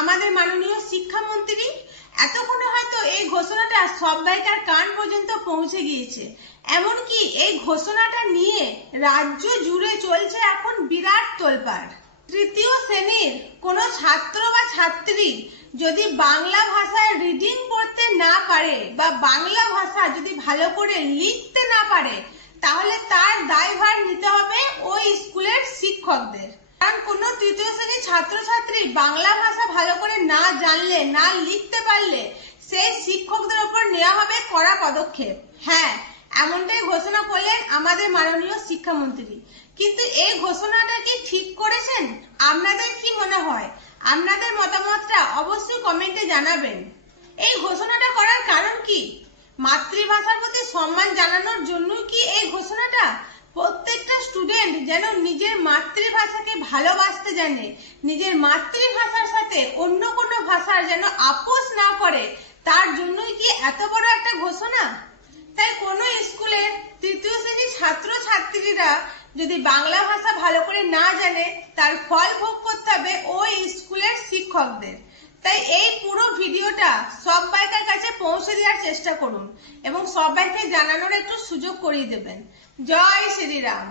আমাদের মাননীয় শিক্ষামন্ত্রী। এতক্ষণে হয়তো এই ঘোষণাটা সবাইকার কান পর্যন্ত পৌঁছে গিয়েছে। এমনকি এই ঘোষণাটা নিয়ে রাজ্য জুড়ে চলছে এখন বিরাট তোলপাড়। তৃতীয় শ্রেণীর কোনো ছাত্র বা ছাত্রী যদি বাংলা ভাষায় রিডিং পড়তে না পারে বা বাংলা ভাষা যদি ভালো করে লিখতে না পারে, তাহলে তার দায়ভার নিতে হবে ওই স্কুলের শিক্ষকদের। কারণ কোনো তৃতীয় শ্রেণীর ছাত্রছাত্রী বাংলা ভাষা ভালো করে না জানলে, না লিখতে পারলে, সেই শিক্ষকদের উপর নেওয়া হবে কড়া পদক্ষেপ। হ্যাঁ, এমনটাই ঘোষণা করলেন আমাদের মাননীয় শিক্ষামন্ত্রী। কিন্তু এই ঘোষণাটা কি ঠিক করেছেন? আপনাদের কি মনে হয়? আপনাদের মতামতটা অবশ্যই কমেন্টে জানাবেন। এই ঘোষণাটা করার কারণ কি? মাতৃভাষার প্রতি সম্মান জানানোর জন্যই কি এই ঘোষণাটা? প্রত্যেকটা স্টুডেন্ট যেন নিজের মাতৃভাষাকে ভালোবাসতে জানে, নিজের মাতৃভাষার সাথে অন্য কোনো ভাষার যেন আপোষ না করে, তার জন্যই কি এত বড় একটা ঘোষণা? তাই কোনো স্কুলের তৃতীয় শ্রেণীর ছাত্রছাত্রীরা যদি বাংলা ভাষা ভালো করে না জানে, তার ফল ভোগ করতে হবে ওই স্কুলের শিক্ষকদের। তাই এই পুরো ভিডিওটা সবাইকার কাছে পৌঁছে দেওয়ার চেষ্টা করুন এবং সবাইকে জানানোর একটু সুযোগ করিয়ে দেবেন। জয় শ্রীরাম।